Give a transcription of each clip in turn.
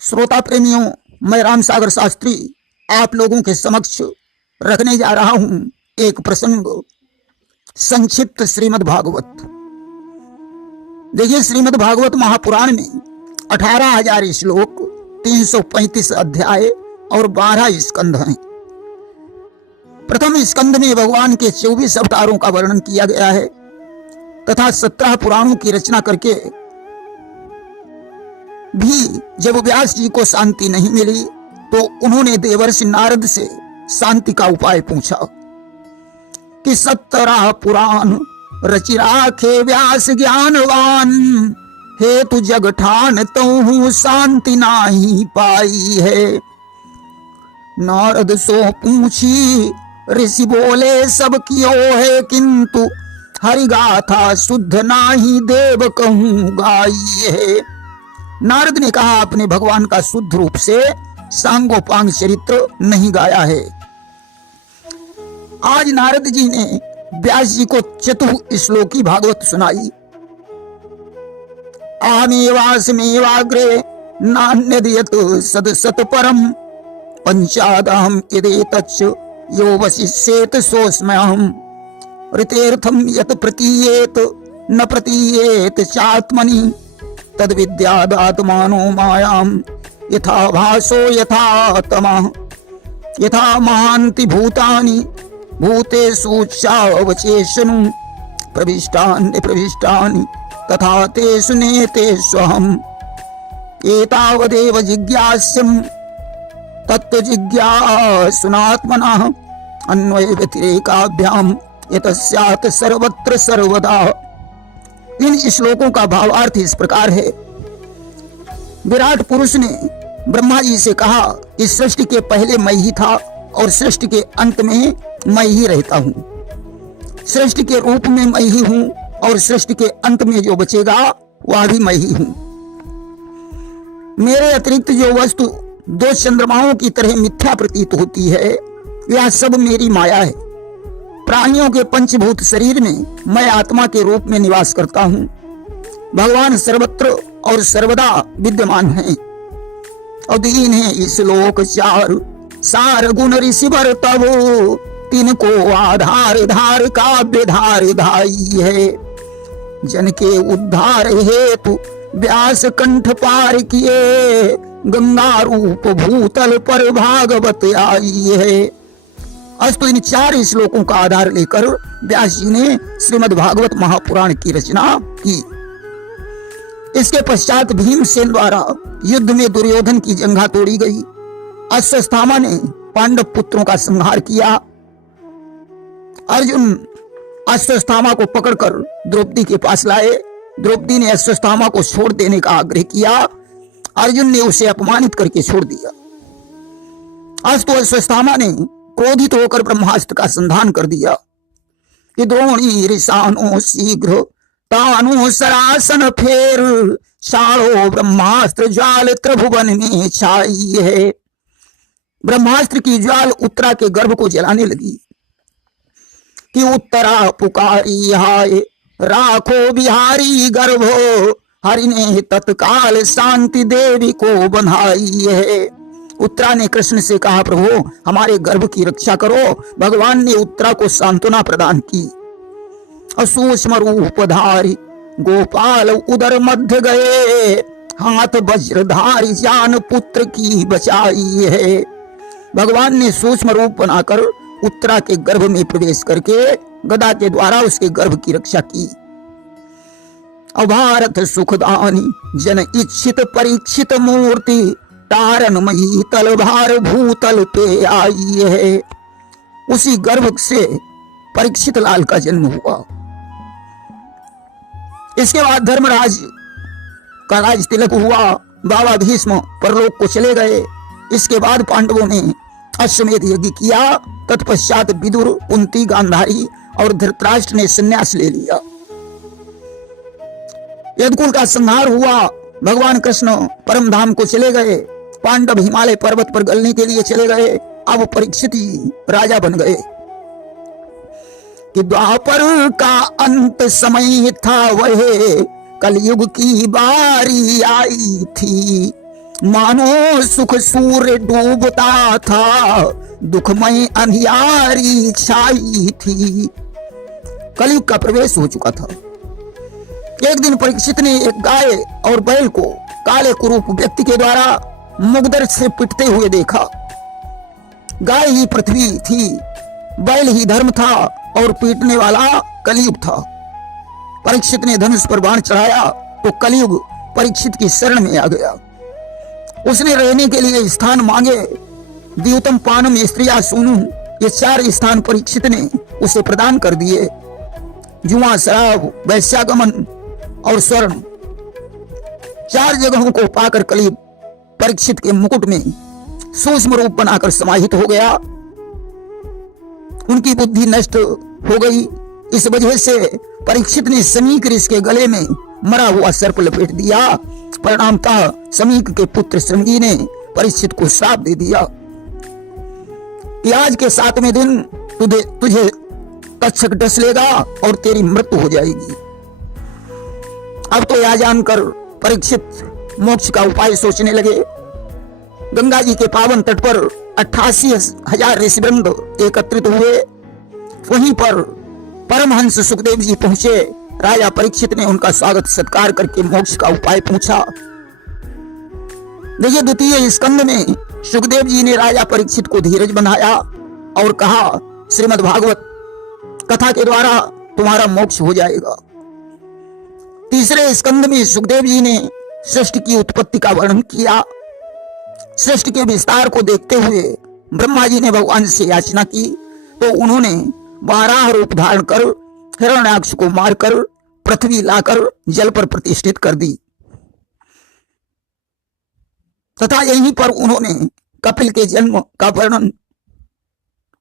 श्रोता प्रेमियों, मैं राम सागर शास्त्री आप लोगों के समक्ष रखने जा रहा हूं एक प्रसंग, संक्षिप्त श्रीमद् भागवत। देखिए, श्रीमद् भागवत महापुराण में 18,000 श्लोक, 335 अध्याय और 12 स्कंध हैं। प्रथम स्कंध में भगवान के 24 अवतारों का वर्णन किया गया है तथा 17 पुराणों की रचना करके भी जब व्यास जी को शांति नहीं मिली तो उन्होंने देवर्षि नारद से शांति का उपाय पूछा कि 17 पुराण रचि राखे व्यास ज्ञानवान, हेतु जग ठान तहु शांति नाही पाई है। नारद सो पूछी, ऋषि बोले सब कियो है, किंतु हरि गाथा शुद्ध नाही देव कहूं गाई है। नारद ने कहा, अपने भगवान का शुद्ध रूप से सांगोपांग चरित्र नहीं गाया है। आज नारद जी ने व्यास जी को चतुश्लोकी भागवत सुनाई। आमेवास्मेवाग्रे नान्यदयत सदसत परम, पंचादहम यदेतच्च यो वशिष्येत सोऽस्म्यहम्। ऋतेर्थम यत प्रतीयेत न प्रतीयेत चात्मनि, तद विद्यादात्मानो मायाम यथा भासो यथा तमः। यथा महान्ति भूतानि भूतेषु चावचेषनु, प्रविष्टानि प्रविष्टानि तथा तेषु नेतेष्वहम्। एतावदेव जिज्ञास्यम् तत्त्वजिज्ञासुनात्मनः, अन्वय व्यतिरेकाभ्याम यतस्यात् सर्वत्र सर्वदा। इन श्लोकों का भावार्थ इस प्रकार है। विराट पुरुष ने ब्रह्मा जी से कहा कि सृष्टि के पहले मैं ही था और सृष्टि के अंत में मैं ही रहता हूँ। सृष्टि के रूप में मैं ही हूँ और सृष्टि के अंत में जो बचेगा वह भी मैं ही हूँ। मेरे अतिरिक्त जो वस्तु दो चंद्रमाओं की तरह मिथ्या प्रतीत होती है, यह सब मेरी माया है। प्राणियों के पंचभूत शरीर में मैं आत्मा के रूप में निवास करता हूँ। भगवान सर्वत्र और सर्वदा विद्यमान है। और दीन है इस लोक चार, सार गुण ऋषि वर तब, तिनको आधार धार काव्य धार धाई है। जन के उद्धार हेतु व्यास कंठ पार किए, गंगा रूप भूतल पर भागवत आई है। अस्तु इन 4 श्लोकों का आधार लेकर व्यास जी ने श्रीमद् भागवत महापुराण की रचना की। इसके पश्चात भीमसेन द्वारा युद्ध में दुर्योधन की जंघा तोड़ी गई। अश्वत्थामा ने पांडव पुत्रों का संहार किया। अर्जुन अश्वत्थामा को पकड़कर द्रौपदी के पास लाए। द्रौपदी ने अश्वत्थामा को छोड़ देने का आग्रह किया। अर्जुन ने उसे अपमानित करके छोड़ दिया। अस्तु अश्वत्थामा ने क्रोधित होकर ब्रह्मास्त्र का संधान कर दिया कि द्रोणी ऋषानो शीघ्र तानु सरासन फेर, शालो ब्रह्मास्त्र ज्वाल त्रिभुवन में छाई है। ब्रह्मास्त्र की ज्वाल उत्तरा के गर्भ को जलाने लगी कि उत्तरा पुकारी हाय, राखो बिहारी गर्भो, हरि ने तत्काल शांति देवी को बंधाई है। उत्तरा ने कृष्ण से कहा, प्रभु हमारे गर्भ की रक्षा करो। भगवान ने उत्तरा को सांत्वना प्रदान की। सूक्ष्म रूपधारी गोपाल उदर मध्य गए, हाथ वज्रधारी जान पुत्र की बचाई है। भगवान ने सूक्ष्म रूप बनाकर उत्तरा के गर्भ में प्रवेश करके गदा के द्वारा उसके गर्भ की रक्षा की। अभारत सुखदानी जन इच्छित परीक्षित मूर्ति, तारनमयी तलभार भूतल पे आई है। उसी गर्भ से परीक्षित लाल का जन्म हुआ। इसके बाद धर्मराज का राज तिलक हुआ। बाबा भीष्म परलोक को चले गए। इसके बाद पांडवों ने अश्वमेध यज्ञ किया। तत्पश्चात विदुर, कुंती, गांधारी और धृतराष्ट्र ने संन्यास ले लिया। यदुकुल का संहार हुआ। भगवान कृष्ण परम धाम को चले गए। पांडव हिमालय पर्वत पर गलने के लिए चले गए। अब परीक्षित जी राजा बन गए। कि द्वापर का अंत समय था वह, कलयुग की बारी आई थी। मानो सुख सूर्य डूबता था, दुखमय अंधियारी छाई थी। कलयुग का प्रवेश हो चुका था। एक दिन परीक्षित ने एक गाय और बैल को काले कुरूप व्यक्ति के द्वारा मुगदर से पिटते हुए देखा। गाय ही पृथ्वी थी, बैल ही धर्म था और पीटने वाला कलयुग था। परीक्षित ने धनुष पर बाण चढ़ाया तो कलयुग परीक्षित की शरण में आ गया। उसने रहने के लिए स्थान मांगे। द्यूतम, पानम, स्त्रिया, सूनु, ये 4 स्थान परीक्षित ने उसे प्रदान कर दिए। जुआ, शराब, वैश्यागमन और स्वर्ण, 4 जगहों को पाकर कलयुग परीक्षित के मुकुट में सूक्ष्म रूप बनाकर समाहित हो गया। उनकी बुद्धि नष्ट हो गई। इस वजह से परीक्षित ने समीक ऋषि के गले में मरा हुआ सर्प लपेट दिया। परिणामतः समीक के पुत्र श्रृंगी ने परीक्षित को श्राप दे दिया कि आज के 7वें दिन तुझे तक्षक डस लेगा और तेरी मृत्यु हो जाएगी। अब तो यह जानकर परीक्षित मोक्ष का उपाय सोचने लगे। गंगा जी के पावन तट पर 88,000 ऋषिवृंद एकत्रित हुए। वहीं पर परमहंस सुखदेव जी पहुंचे। राजा परीक्षित ने उनका स्वागत सत्कार करके मोक्ष का उपाय पूछा। देखिए, 2 स्कंद में सुखदेव जी ने राजा परीक्षित को धीरज बनाया और कहा, श्रीमद् भागवत कथा के द्वारा तुम्हारा मोक्ष हो जाएगा। 3 स्कंद में सुखदेव जी ने सृष्टि की उत्पत्ति का वर्णन किया। सृष्टि के विस्तार को देखते हुए ब्रह्मा जी ने भगवान से याचना की तो उन्होंने वाराह रूप धारण कर हिरण्याक्ष को मारकर पृथ्वी लाकर जल पर प्रतिष्ठित कर दी तथा यहीं पर उन्होंने कपिल के जन्म का वर्णन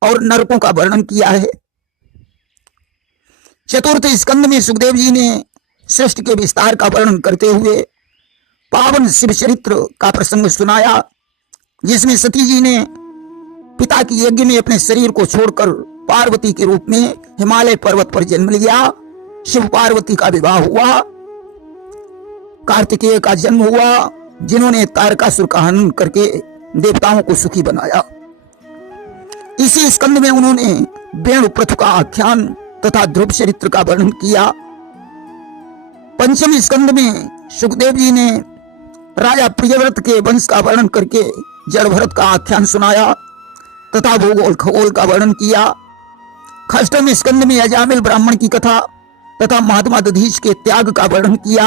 और नरकों का वर्णन किया है। 4 स्कंद में सुखदेव जी ने सृष्टि के विस्तार का वर्णन करते हुए पावन शिव चरित्र का प्रसंग सुनाया, जिसमें सती जी ने पिता की यज्ञ में अपने शरीर को छोड़कर पार्वती के रूप में हिमालय पर्वत पर जन्म लिया। शिव पार्वती का विवाह हुआ। कार्तिकेय का जन्म हुआ, जिन्होंने तारकासुर का हनन करके देवताओं को सुखी बनाया। इसी स्कंद में उन्होंने वेणुप्रथ का आख्यान तथा ध्रुव चरित्र का वर्णन किया। 5वें स्कंद में सुखदेव जी ने राजा प्रियव्रत के वंश का वर्णन करके जड़ भरत का आख्यान सुनाया तथा भूगोल खगोल का वर्णन किया। 6वें स्कंद में अजामिल ब्राह्मण की कथा तथा महात्मा दधीच के त्याग का वर्णन किया।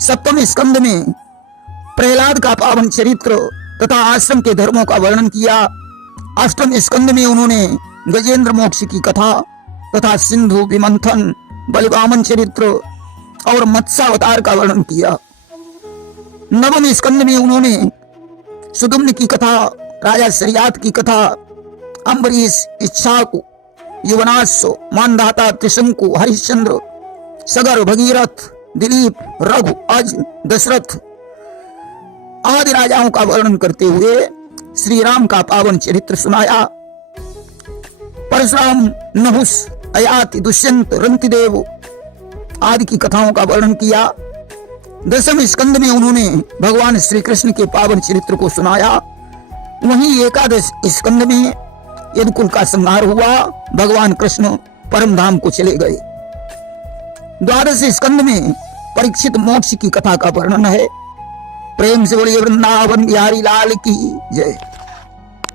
7वें स्कंद में प्रहलाद का पावन चरित्र तथा आश्रम के धर्मों का वर्णन किया। 8वें स्कंद में उन्होंने गजेंद्र मोक्ष की कथा तथा सिंधु विमंथन बलिवामन चरित्र और मत्स्यावतार का वर्णन किया। 9वें स्कंद में उन्होंने सुदुम्न की कथा, राजा शरियात की कथा, अम्बरीश, इच्छाकु, युवनाश, मानधाता, त्रिशंकु, हरिश्चंद्र, सगर, भगीरथ, दिलीप, रघु, अज, दशरथ आदि राजाओं का वर्णन करते हुए श्री राम का पावन चरित्र सुनाया। परशुराम, नहुस, अयाति, दुष्यंत, रंतिदेव आदि की कथाओं का वर्णन किया। 10वें स्कंद में उन्होंने भगवान श्री कृष्ण के पावन चरित्र को सुनाया। वहीं 11 स्कंद में यदुकुल का संहार हुआ। भगवान कृष्ण परम धाम को चले गए। 12 स्कंद में परीक्षित मोक्ष की कथा का वर्णन है। प्रेम से बोलिए वृंदावन बिहारी लाल की जय।